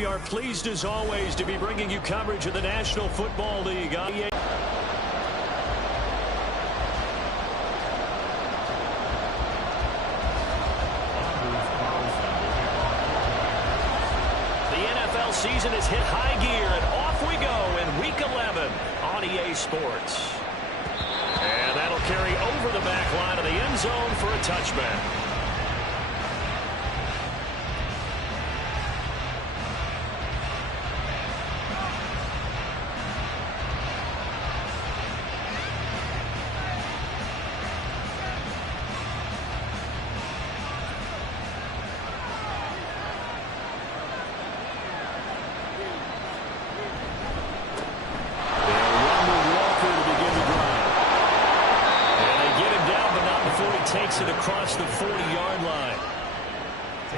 we are pleased as always to be bringing you coverage of the National Football League. The NFL season has hit high gear, and off we go in Week 11 on EA Sports. And that'll carry over the back line of the end zone for a touchback. Takes it across the 40-yard line.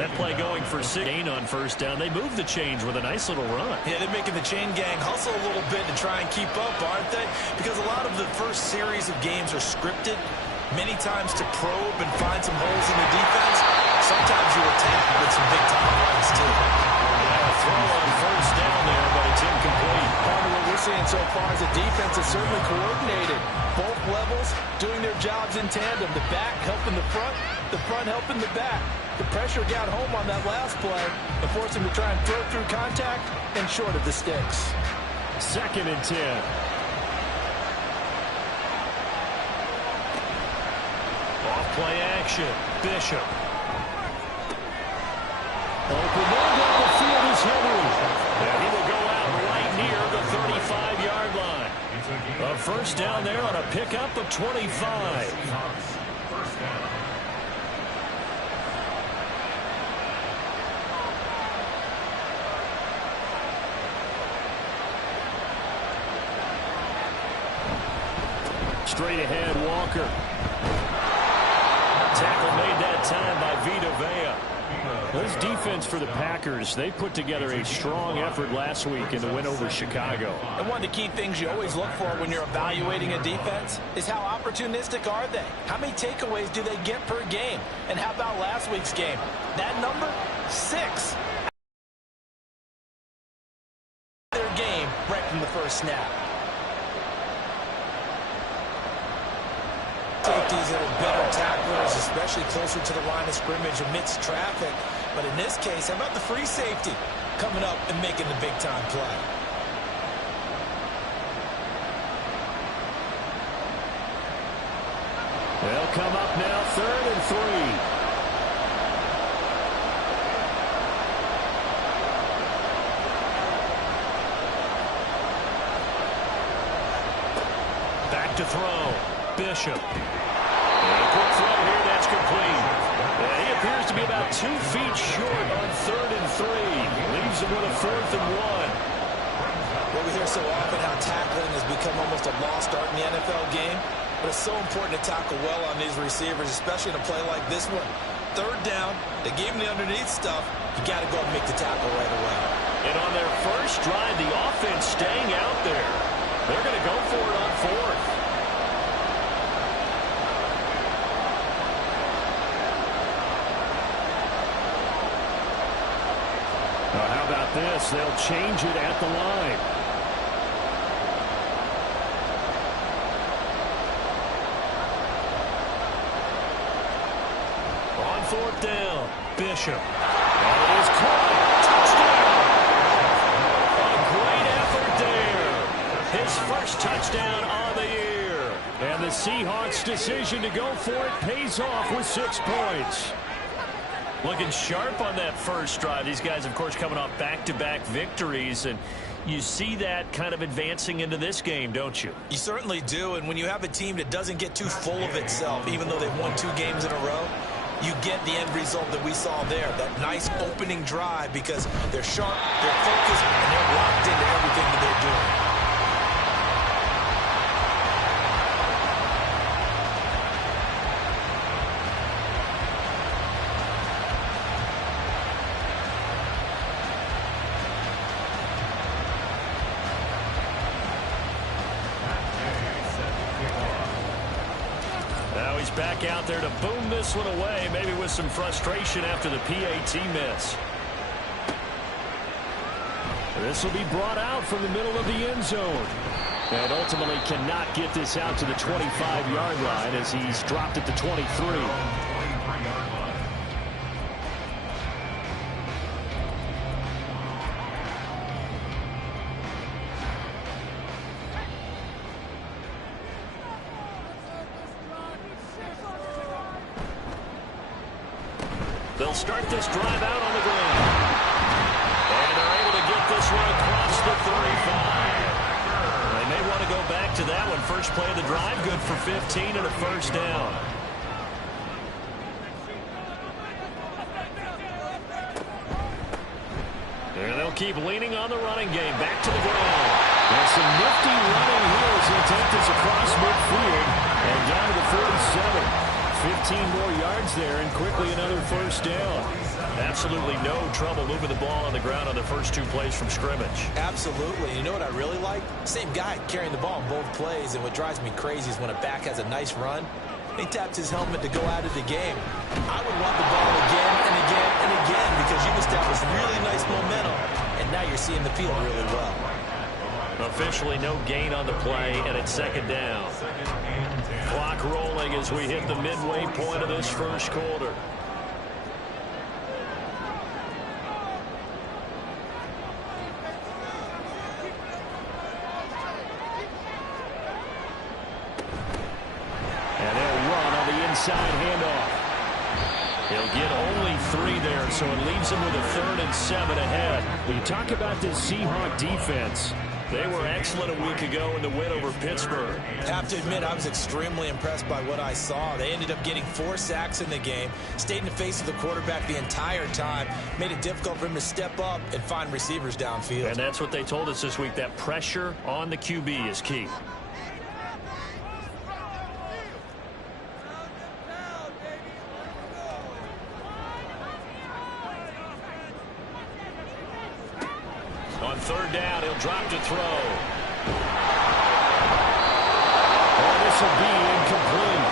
That play going for 6 on first down. They move the chains with a nice little run. Yeah, they're making the chain gang hustle a little bit to try and keep up, aren't they? Because a lot of the first series of games are scripted, many times to probe and find some holes in the defense. Sometimes you attack with some big-time runs, too. A throw on first down there, but it's incomplete. Part of what we're seeing so far is the defense is certainly coordinated. Both levels doing their jobs in tandem. The back helping the front helping the back. The pressure got home on that last play and forced him to try and throw through contact and short of the sticks. 2nd and 10. Off play action. Bishop. Open man down the field is Henry. And he will go out right near the 35-yard line. A first down there on a pickup of 25. Straight ahead, Walker. Tackle made that time by Vita Vea. This defense for the Packers, they put together a strong effort last week in the win over Chicago. And one of the key things you always look for when you're evaluating a defense is how opportunistic are they? How many takeaways do they get per game? And how about last week's game? That number, 6. Their game right from the first snap. Safeties that are better tacklers, especially closer to the line of scrimmage amidst traffic. But in this case, how about the free safety coming up and making the big-time play? They'll come up now, 3rd and 3. Back to throw. Bishop. And a quick throw here, that's complete. He appears to be about 2 feet short on 3rd and 3. Leaves him with a 4th and 1. Well, we hear so often how tackling has become almost a lost art in the NFL game. But it's so important to tackle well on these receivers, especially in a play like this one. 3rd down, they gave him the underneath stuff. You got to go and make the tackle right away. And on their first drive, the offense staying out there. They're going to go for it on 4th. How about this? They'll change it at the line. On 4th down, Bishop. And it is caught. Touchdown! A great effort there. His first touchdown on the year. And the Seahawks' decision to go for it pays off with 6 points. Looking sharp on that first drive. These guys, of course, coming off back-to-back victories, and you see that kind of advancing into this game, don't you? You certainly do, and when you have a team that doesn't get too full of itself, even though they've won 2 games in a row, you get the end result that we saw there, that nice opening drive, because they're sharp, they're focused, and they're locked into everything that they're doing. Now he's back out there to boom this one away, maybe with some frustration after the PAT miss. This will be brought out from the middle of the end zone. And ultimately cannot get this out to the 25-yard line as he's dropped at the 23. They'll start this drive out on the ground. And they're able to get this one across the 35. They may want to go back to that one. First play of the drive, good for 15 and a first down. And they'll keep leaning on the running game. Back to the ground. And some nifty running here as they take this across midfield and down to the 47. 15 more yards there and quickly another first down. Absolutely no trouble moving the ball on the ground on the first 2 plays from scrimmage. Absolutely. You know what I really like? Same guy carrying the ball in both plays, and what drives me crazy is when a back has a nice run, he taps his helmet to go out of the game. I would want the ball again and again and again because you've established really nice momentum, and now you're seeing the field really well. Officially no gain on the play, and it's second down. Clock rolling as we hit the midway point of this first quarter. And they'll run on the inside handoff. He'll get only 3 there, so it leaves him with a 3rd and 7 ahead. When you talk about this Seahawks defense, they were excellent a week ago in the win over Pittsburgh. I have to admit, I was extremely impressed by what I saw. They ended up getting 4 sacks in the game, stayed in the face of the quarterback the entire time, made it difficult for him to step up and find receivers downfield. And that's what they told us this week, that pressure on the QB is key. On 3rd down, he'll drop to throw. Oh, this will be incomplete.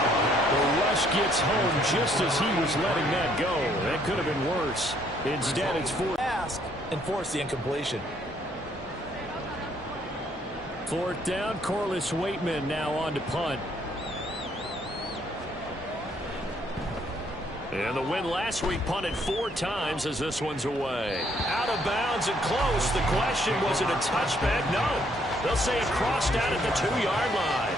The rush gets home just as he was letting that go. That could have been worse. Instead, it's 4th. Ask and force the incompletion. 4th down, Corliss Waitman now on to punt. And the win last week punted 4 times as this one's away. Out of bounds and close. The question, was it a touchback? No. They'll say it crossed out at the 2-yard line.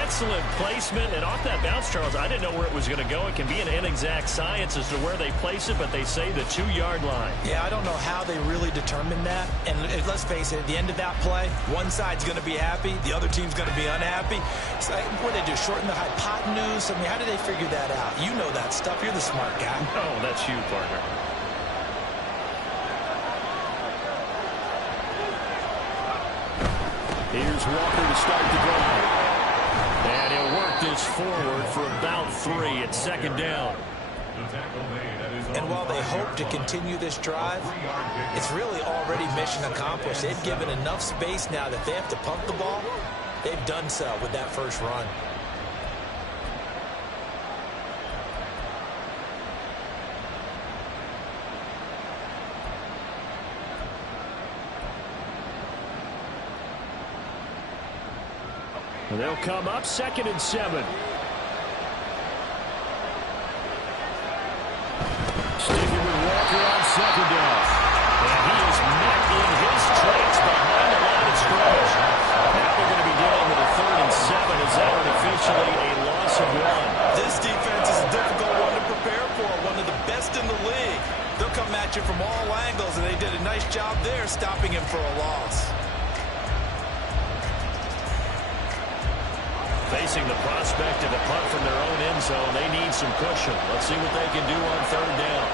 Excellent placement. And off that bounce, Charles, I didn't know where it was going to go. It can be an inexact science as to where they place it, but they say the 2-yard line. Yeah, I don't know how they really determined that. And let's face it, at the end of that play, one side's going to be happy, the other team's going to be unhappy. It's like, what do they do, shorten the hypotenuse? I mean, how do they figure that out? You know that stuff. You're the smart guy. No, that's you, partner. Here's Walker to start the drive. And he'll work this forward for about 3 at 2nd down. And while they hope to continue this drive, it's really already mission accomplished. They've given enough space now that they have to pump the ball. They've done so with that first run. And they'll come up 2nd and 7. Sticking with Walker on 2nd down. And he is met in his tracks behind the line of scrimmage. Now they're going to be dealing with a 3rd and 7 as that one officially a loss of 1. This defense is a difficult one to prepare for, one of the best in the league. They'll come at you from all angles, and they did a nice job there stopping him for a loss. Facing the prospect of a punt from their own end zone, they need some cushion. Let's see what they can do on 3rd down.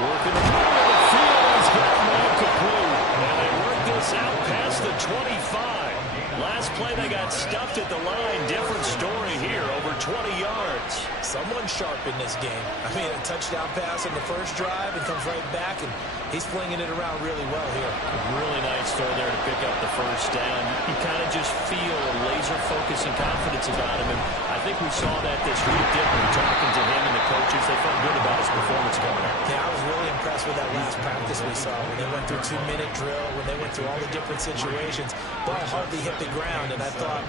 Working the middle of the field, he's got man complete. And they work this out past the 25. Last play, they got stuffed at the line. Different story here, over 20 yards. Someone sharp in this game. I mean, a touchdown pass on the first drive and comes right back, and he's flinging it around really well here. Really nice throw there to pick up the first down. You kind of just feel a laser focus and confidence about him. And I think we saw that this week, didn't we? Talking to him and the coaches, they felt good about his performance coming out. Yeah, I was really impressed with that last practice we saw when they went through 2-minute drill, when they went through all the different situations. Ball hardly hit the ground, and I thought,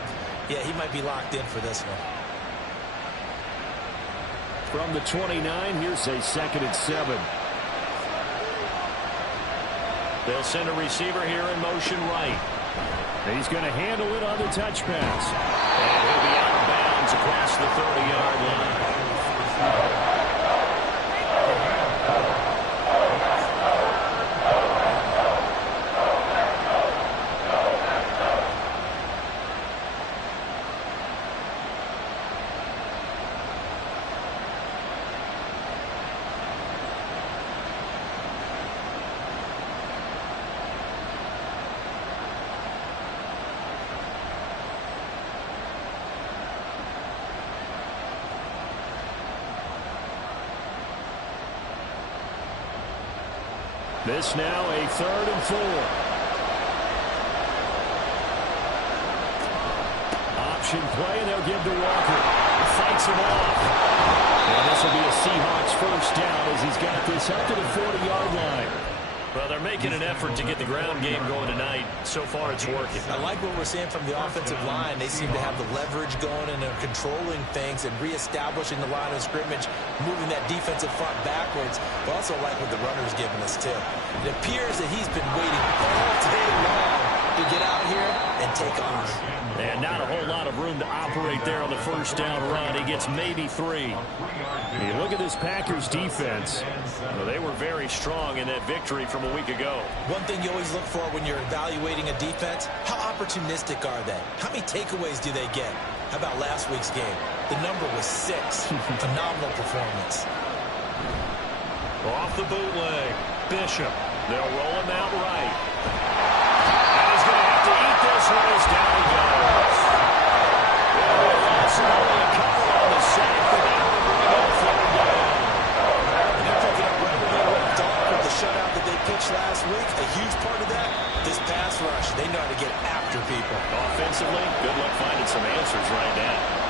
yeah, he might be locked in for this one. From the 29, here's a 2nd and 7. They'll send a receiver here in motion right. He's going to handle it on the touch pass. And he'll be out of bounds across the 30-yard line. This now a 3rd and 4. Option play, and they'll give to Walker. Fights him off. And this will be a Seahawks first down as he's got this up to the 40-yard line. Well, they're making an effort to get the ground game going tonight. So far, it's working. I like what we're seeing from the offensive line. They seem to have the leverage going, and they're controlling things and reestablishing the line of scrimmage, moving that defensive front backwards. But also like what the runner's giving us, too. It appears that he's been waiting all day long to get out here and take off. And not a whole lot of room to operate there on the first down run. He gets maybe 3. You look at this Packers defense. Well, they were very strong in that victory from a week ago. One thing you always look for when you're evaluating a defense, how opportunistic are they? How many takeaways do they get? How about last week's game? The number was 6. Phenomenal performance. Off the bootleg. Bishop. They'll roll him out right. And he's going to have to eat this one as down he goes. Only a couple on the sack, but now we're going to go 3rd down. And they're picking up right where they left off with the shutout that they pitched last week. A huge part of that, this pass rush. They know how to get after people. Offensively, good luck finding some answers right now.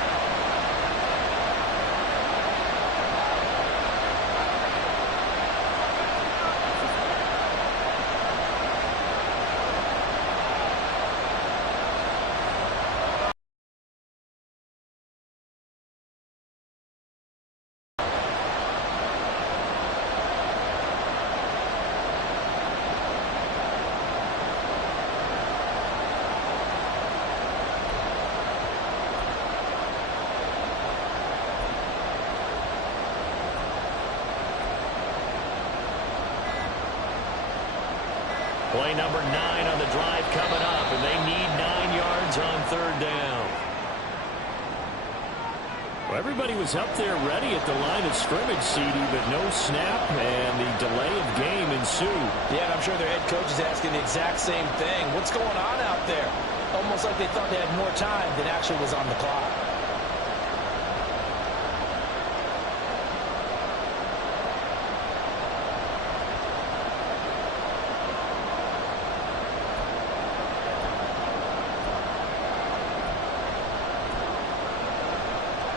Play number 9 on the drive coming up, and they need 9 yards on 3rd down. Well, everybody was up there ready at the line of scrimmage, CD, but no snap, and the delay of game ensued. Yeah, and I'm sure their head coach is asking the exact same thing. What's going on out there? Almost like they thought they had more time than actually was on the clock.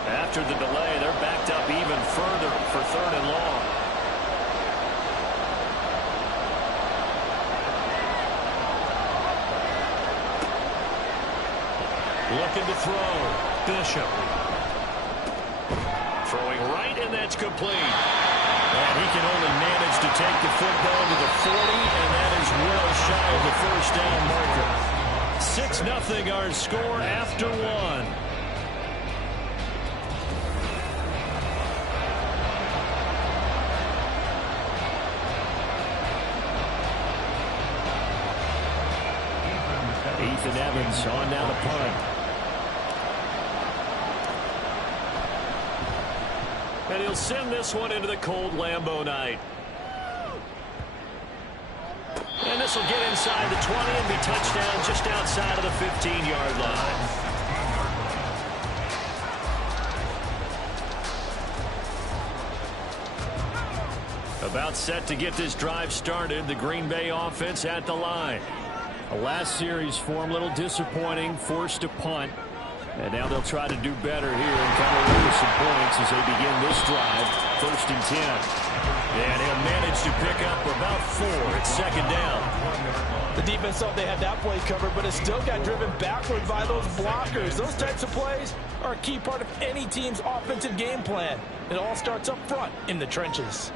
After the delay, they're backed up even further for 3rd and long. Looking to throw. Bishop. Throwing right, and that's complete. And he can only manage to take the football to the 40, and that is well shy of the first down marker. 6-0 our score after 1. Ethan Evans on now the punt. And he'll send this one into the cold Lambeau night. And this will get inside the 20 and be touchdown just outside of the 15-yard line. About set to get this drive started. The Green Bay offense at the line. A last series for him, a little disappointing, forced a punt. And now they'll try to do better here and come away with some points as they begin this drive. 1st and 10. And he'll manage to pick up about 4 at 2nd down. The defense thought they had that play covered, but it still got driven backward by those blockers. Those types of plays are a key part of any team's offensive game plan. It all starts up front in the trenches.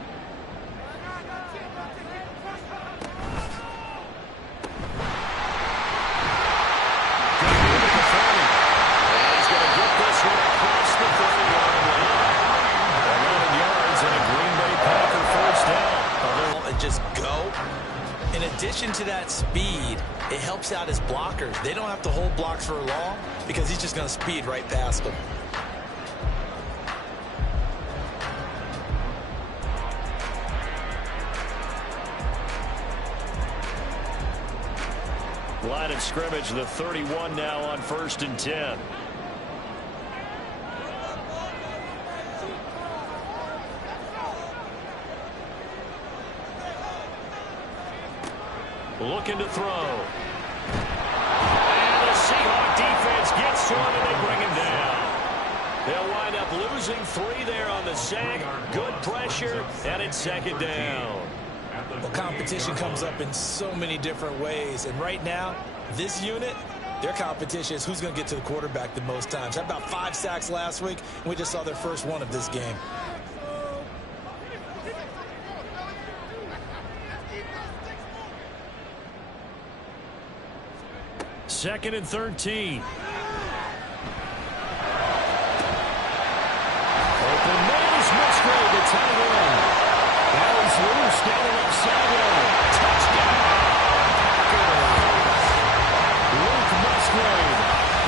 In addition to that speed, it helps out his blockers. They don't have to hold blocks for long because he's just going to speed right past them. Line of scrimmage, the 31 now on 1st and 10. Looking to throw. And the Seahawks defense gets to him and they bring him down. They'll wind up losing 3 there on the sack. Good pressure, and it's 2nd down. Well, competition comes up in so many different ways. And right now, this unit, their competition is who's going to get to the quarterback the most times. Had about 5 sacks last week, and we just saw their first one of this game. Second and 13. Open man is Musgrave, the tight end. That is loose down the left sideline. Touchdown. Luke Musgrave,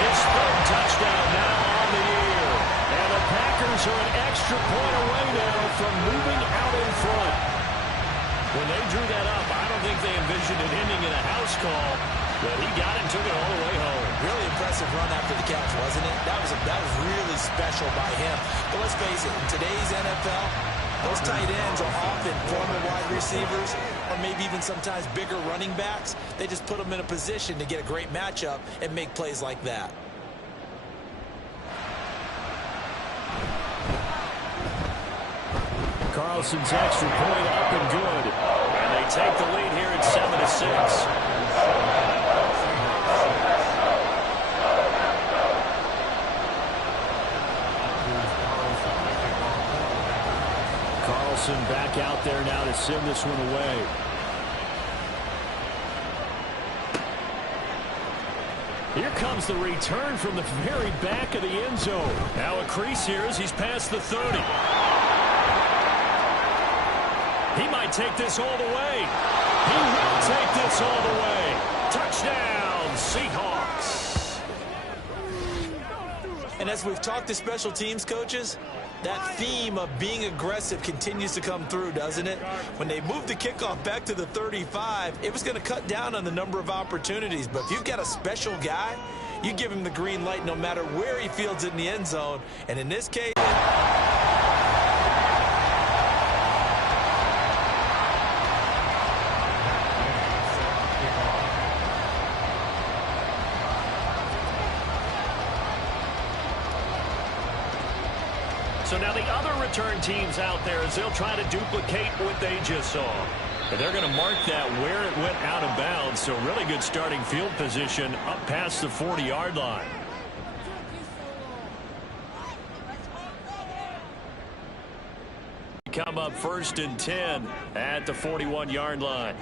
his 3rd touchdown now on the year. And the Packers are an extra point away now from moving out in front. When they drew that up, I don't think they envisioned it ending in a house call. But he got it and took it all the way home. Really impressive run after the catch, wasn't it? That was really special by him. But let's face it, in today's NFL, those tight ends are often former wide receivers or maybe even sometimes bigger running backs. They just put them in a position to get a great matchup and make plays like that. Carlson's extra point up and good. And they take the lead here at 7-6. Carlson back out there now to send this one away. Here comes the return from the very back of the end zone. Now a crease here as he's past the 30. He might take this all the way. He will take this all the way. Touchdown, Seahawks. And as we've talked to special teams coaches, that theme of being aggressive continues to come through, doesn't it? When they moved the kickoff back to the 35, it was going to cut down on the number of opportunities. But if you've got a special guy, you give him the green light no matter where he fields it in the end zone. And in this case... So now the other return teams out there as they'll try to duplicate what they just saw. And they're going to mark that where it went out of bounds. So really good starting field position up past the 40-yard line. Come up 1st and 10 at the 41-yard line.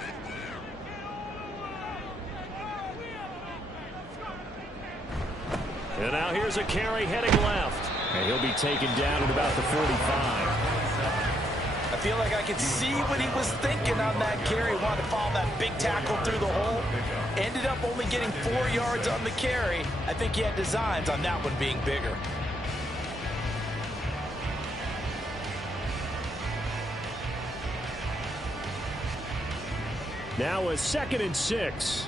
And now here's a carry heading left. And he'll be taken down at about the 45. I feel like I could see what he was thinking on that carry. He wanted to follow that big tackle through the hole. Ended up only getting 4 yards on the carry. I think he had designs on that one being bigger. Now a 2nd and 6.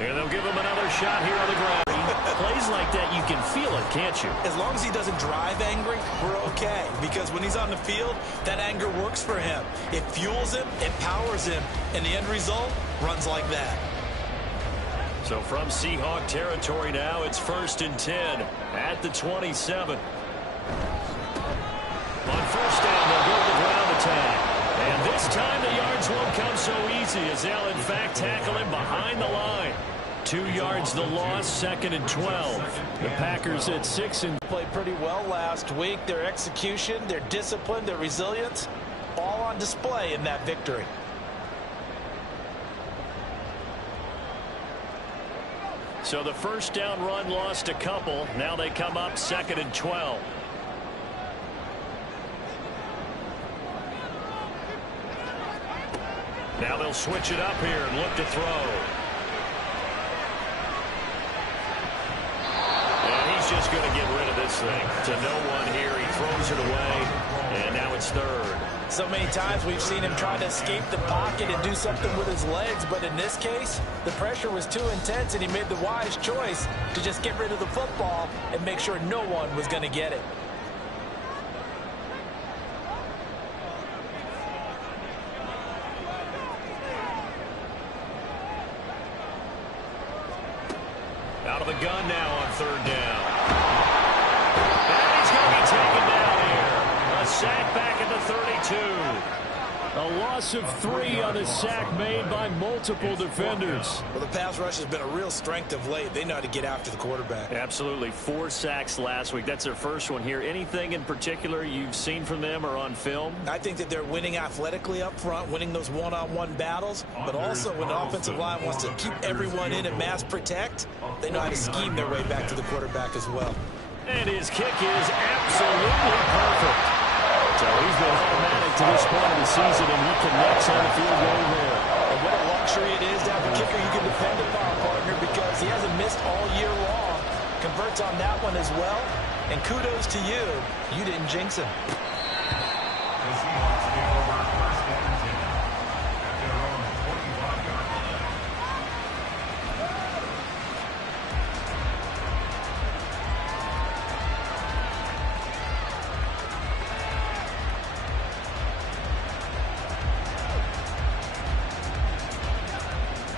And they'll give him another shot here on the ground. plays like that, you can feel it, can't you? As long as he doesn't drive angry, we're okay. Because when he's on the field, that anger works for him. It fuels him, it powers him, and the end result runs like that. So from Seahawk territory now, it's 1st and 10 at the 27. On first down, they'll go to the ground attack. And this time the yards won't come so easy as they'll, in fact, tackle him behind the line. 2 yards the loss, 2nd and 12. The Packers at 6 and played pretty well last week. Their execution, their discipline, their resilience, all on display in that victory. So the first down run lost a couple. Now they come up 2nd and 12. Now they'll switch it up here and look to throw. And he's just going to get rid of this thing. To no one here. He throws it away. And now it's 3rd. So many times we've seen him try to escape the pocket and do something with his legs. But in this case, the pressure was too intense and he made the wise choice to just get rid of the football and make sure no one was going to get it. Out of the gun now on 3rd down. And he's going to be taken down here. A sack back at the 32. A loss of 3 on the sack made by multiple defenders. Well, the pass rush has been a real strength of late. They know how to get after the quarterback. Absolutely. 4 sacks last week. That's their first one here. Anything in particular you've seen from them or on film? I think that they're winning athletically up front, winning those one-on-one battles, but also when the offensive line wants to keep everyone in and mass protect, they know how to scheme their way back to the quarterback as well. And his kick is absolutely perfect. So he's been automatic to this point of the season, and he connects on the field goal there. And what a luxury it is to have a kicker you can depend upon, partner, because he hasn't missed all year long. Converts on that one as well. And kudos to you. You didn't jinx him. The Seahawks take over 1st and 10 at their own 45-yard line.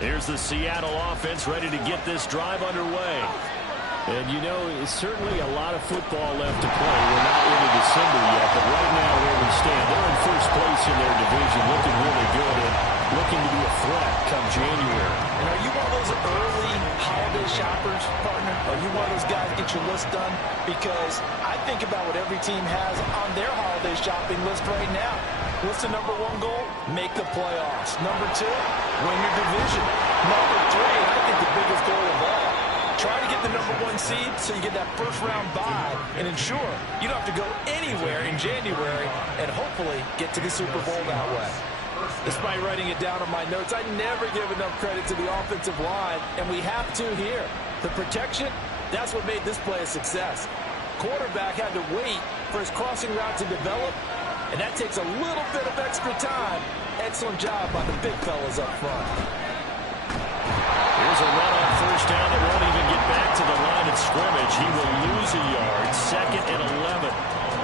Here's the Seattle offense ready to get this drive underway. And, you know, it's certainly a lot of football left to play. We're not into December yet, but right now where we stand, they're in first place in their division, looking really good and looking to be a threat come January. And are you one of those early holiday shoppers, partner? Are you one of those guys that get your list done? Because I think about what every team has on their holiday shopping list right now. What's the number 1 goal? Make the playoffs. Number 2, win your division. Number 3, and I think the biggest goal of all, try to get the number 1 seed so you get that first-round bye and ensure you don't have to go anywhere in January and hopefully get to the Super Bowl that way. Despite writing it down on my notes, I never give enough credit to the offensive line, and we have to here. The protection, that's what made this play a success. Quarterback had to wait for his crossing route to develop, and that takes a little bit of extra time. Excellent job by the big fellas up front. Here's a run on first down that won't even get back to the line of scrimmage. He will lose a yard. 2nd and 11.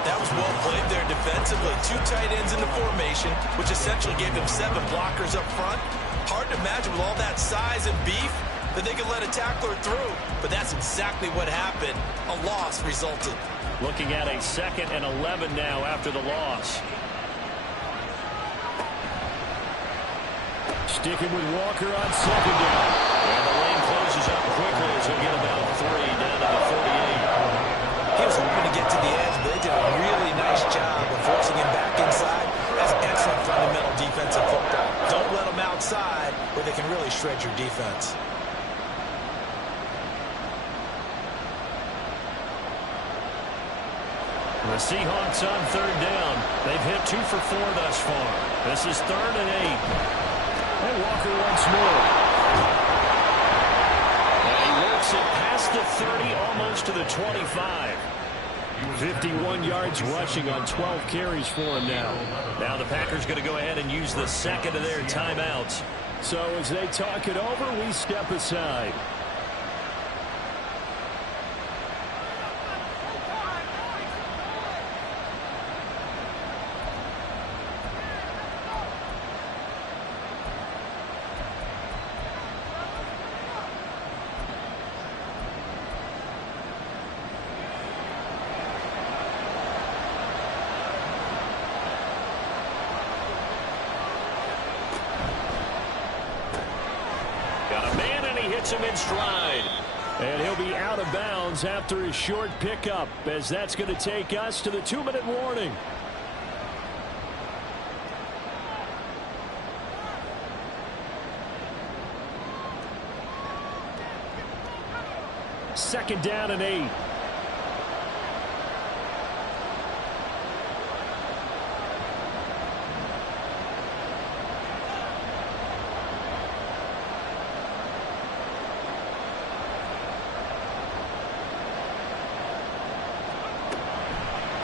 That was well played there defensively. 2 tight ends in the formation, which essentially gave them 7 blockers up front. Hard to imagine with all that size and beef that they could let a tackler through. But that's exactly what happened. A loss resulted. Looking at a 2nd and 11 now after the loss. Sticking with Walker on 2nd down. And the lane closes up quickly as he'll get about 3 down to the 48. He was hoping to get to the edge, but they did a really nice job of forcing him back inside. That's excellent fundamental defensive football. Don't let them outside where they can really shred your defense. The Seahawks on 3rd down. They've hit 2 for 4 thus far. This is 3rd and 8. And Walker once more. And he works it past the 30, almost to the 25. 51 yards rushing on 12 carries for him now. Now the Packers going to go ahead and use the 2nd of their timeouts. So as they talk it over, we step aside. hits him in stride. And he'll be out of bounds after his short pickup, as that's going to take us to the 2-minute warning. Second down and 8.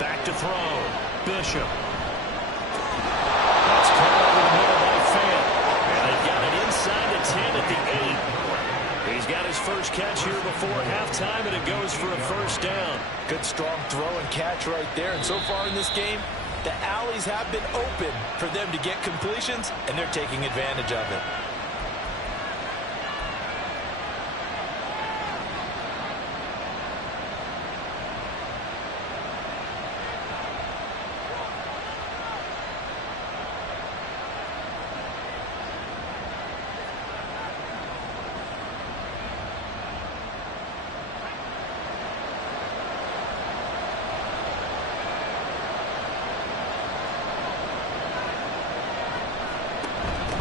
Back to throw. Bishop. That's caught over the middle by Fant. And they've got it inside the 10 at the 8. He's got his first catch here before halftime, and it goes for a first down. Good strong throw and catch right there. And so far in this game, the alleys have been open for them to get completions, and they're taking advantage of it.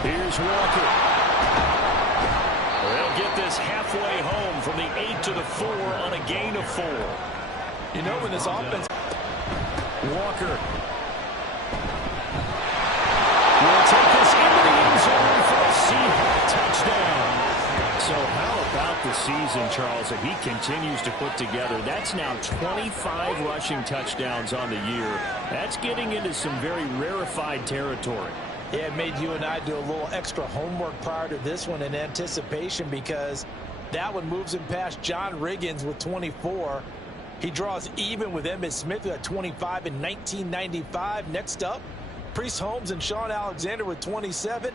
Here's Walker. They'll get this halfway home from the 8 to the 4 on a gain of 4. You know, when this offense... Walker will take this into the end zone for a Seahawks touchdown. So how about the season, Charles, that he continues to put together? That's now 25 rushing touchdowns on the year. That's getting into some very rarefied territory. Yeah, it made you and I do a little extra homework prior to this one in anticipation, because that one moves him past John Riggins with 24. He draws even with Emmitt Smith, who had 25 in 1995. Next up, Priest Holmes and Sean Alexander with 27.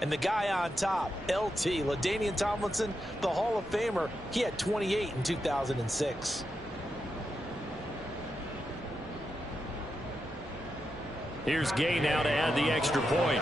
And the guy on top, LT, LaDainian Tomlinson, the Hall of Famer, he had 28 in 2006. Here's Gay now to add the extra point.